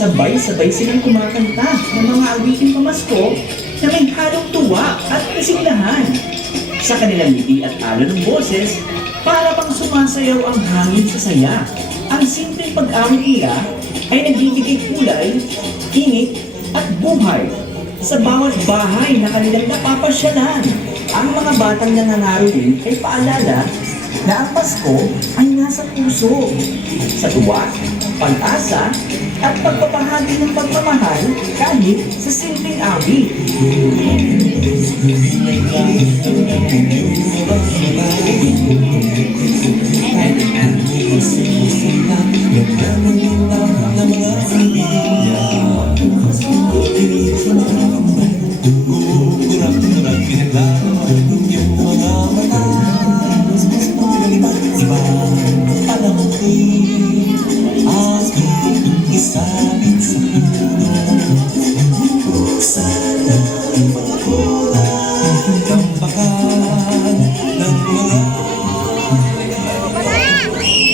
Sabay-sabay silang kumakanta ng mga awiting pamasko na may halong tuwa at kasiglahan. Sa kanilang ngiti at alon ng boses, para pang sumasayaw ang hangin sa saya. Ang simpleng pag-awit nila ay nagbibigay kulay, init at buhay sa bawat bahay na kanilang napapasyalan. Ang mga batang nangangaroling din ay paalala na ang Pasko ay nasa puso. Sa tuwa, pag-asa, at pagpapahagi ng pagmamahal kahit sa simpleng awit.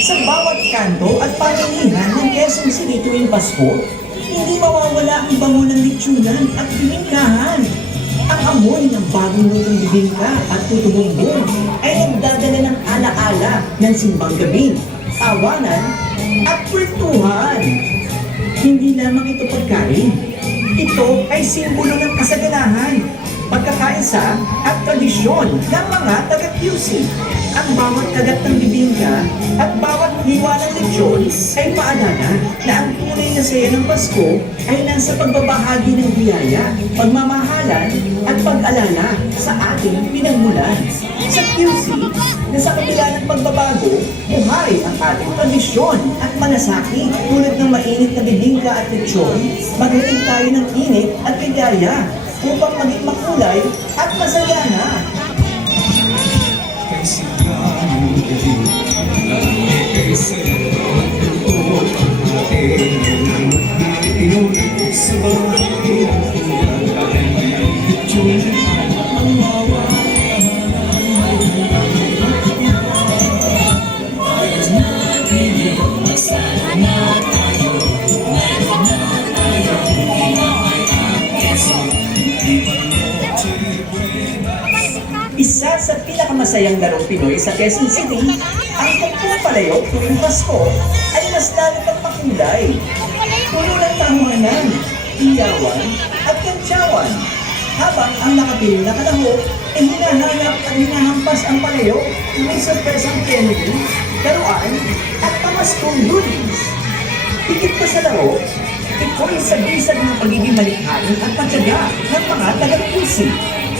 Sa bawat kanto at pamilihan ng Quezon City tuwing Pasko, hindi mawawala ang bango ng litsunan at bibingkahan. Ang amoy ng bagong lutong bibingka at tutubumbong ay nagdadala ng alaala ng simbang gabi, tawanan at kwentuhan. Hindi lamang ito pagkain. Ito ay simbolo ng kasaganahan, pagkakaisa at tradisyon ng mga taga-QC. Ang bawat kagat ng bibingka at bawat hiwa ng lechon ay paalala na ang tunay na saya ng Pasko ay nasa pagbabahagi ng biyaya, pagmamahalan at pag-alala sa ating pinagmulan. Sa QC, na sa kabila ng pagbabago, buhay ang ating tradisyon at malasakit tulad ng mainit na bibingka at lechon, maghain tayo ng init at ligaya upang maging makulay at masayana. Isa sa pinakamasayang larong Pinoy sa Quezon City, ang tungkong palayok tuwing Pasko ay mas lalo pang makulay. Puno ng tahuanan, iyawan at kantsawan. Habang ang nakapiling na kalahok ay hinahanap at hinahampas ang palayok ng sorpresang Kennedy, karuan at pamaskong goodies. Higit pa sa laro, ito'y sabisag ng pagiging malikhain at patyaga ng mga taga-pusi,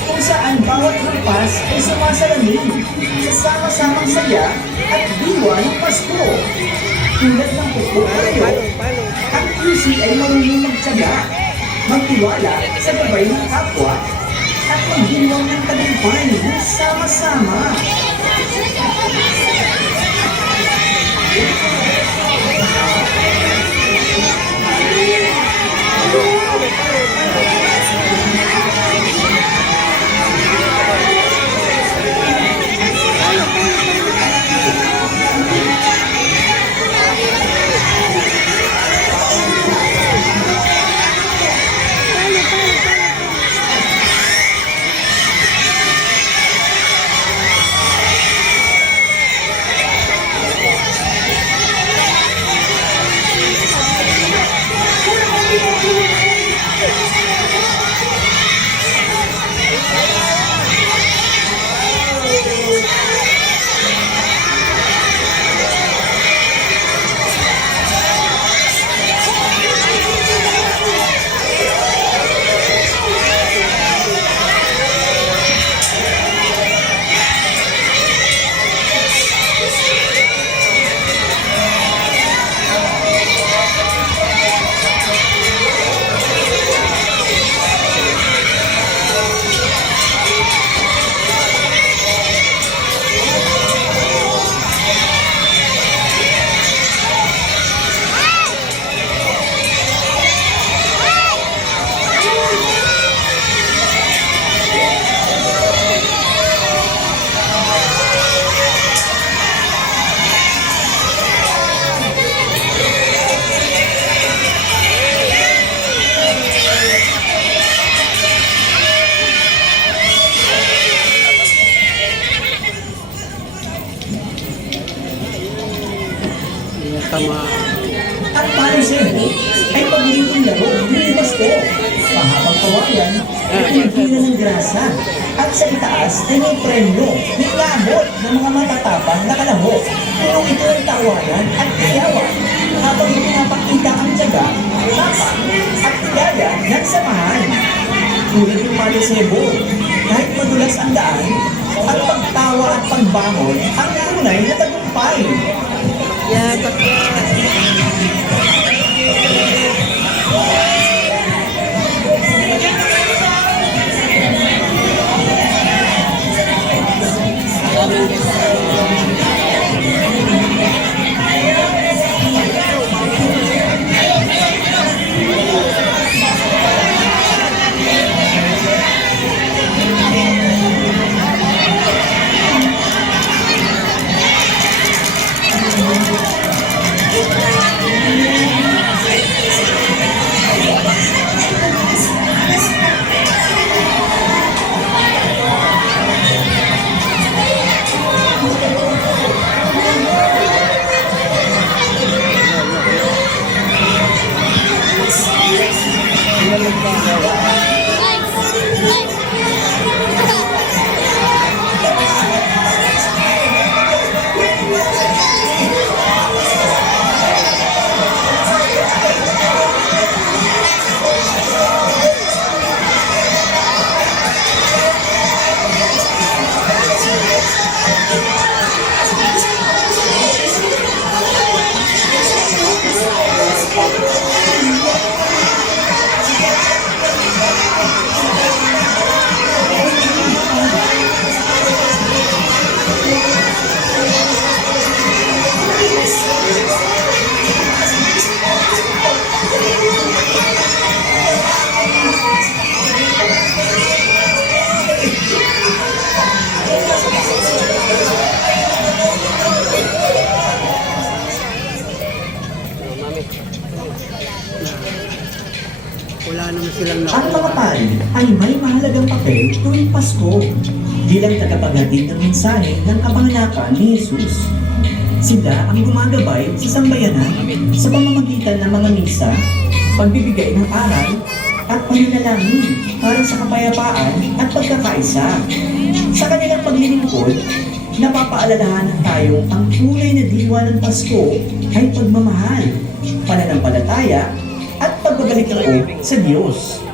kung saan bawat hampas ay sumasalamin sa sama-samang saya at diwa ng Pasko. Tulad ng pagpupalayo, ang QC ay marunong magtyaga, magtiwala sa gabay ng kapwa, at magdiwang ng tagumpay ng sama-sama. kalikasan. At sa itaas ay may premyo, may labot ng mga matatapang na kalahok. Pero ito ang tawanan at kayawan habang pinapakita ang tiyaga, tapang at tigaya ng samahan. Tulad ng Marisebo, kahit madulas ang daan, ang pagtawa at pagbangon ang tunay na tagumpay. Yeah, bakit? Wala naman silang Ang mga pari ay may mahalagang papel tuwing Pasko bilang tagapaghatid ng mensahe ng kapanganakan ni Jesus. Sila ang gumagabay sa sambayanan sa pamamagitan ng mga misa, pagbibigay ng aral, at pananalangin para sa kapayapaan at pagkakaisa. Sa kanilang paglilingkod, napapaalalahanan tayo ang tunay na diwa ng Pasko ay pagmamahal, pananampalataya, at pagbabalik loob sa Diyos.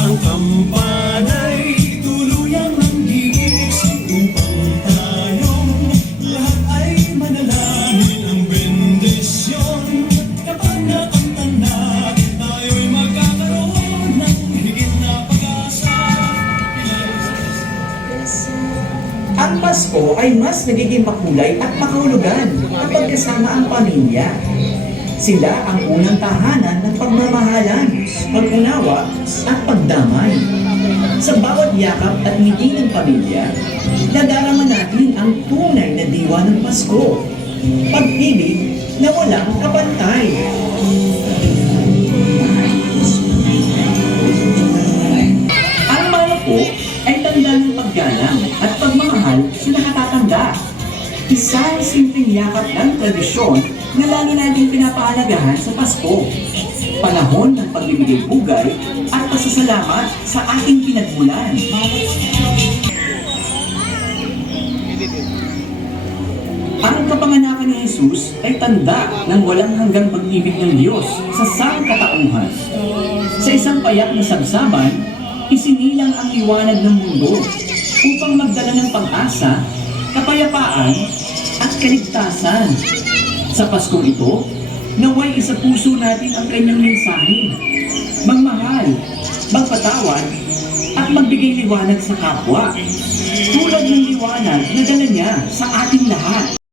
Ang kampanay tuluyan ng gigs upang tayong lahat ay manalangin ang bendisyon. Kapag nakamtan na, tayo'y magkakaroon ng higit na pag-asa. Ang Pasko ay mas nagiging makulay at makahulugan kapag kasama ang pamilya. Sila ang unang tahanan ng pagmamahalan, pag-unawa at pagdamay. Sa bawat yakap at ngiti ng pamilya, nadarama natin ang tunay na diwa ng Pasko. Pag-ibig na walang kapantay. Ang malako ay tanda ng paggalang at pagmamahal sa nakatatanda. Isang simpleng yakap ng tradisyon na lalo natin pinapahalagahan sa Pasko. Panahon ng pagbibigay bugay at pasasalamat sa ating pinagmulan. Ang kapanganakan ni Jesus ay tanda ng walang hanggang pag-ibig ng Diyos sa sangkatauhan. Sa isang payak na sabsaban, isinilang ang liwanag ng mundo upang magdala ng pag-asa, kapayapaan, at kaligtasan. Sa Paskong ito, naway isa puso natin ang kanyang mensahe. Magmahal, magpatawad, at magbigay liwanag sa kapwa. Tulad ng liwanag na dala niya sa ating lahat.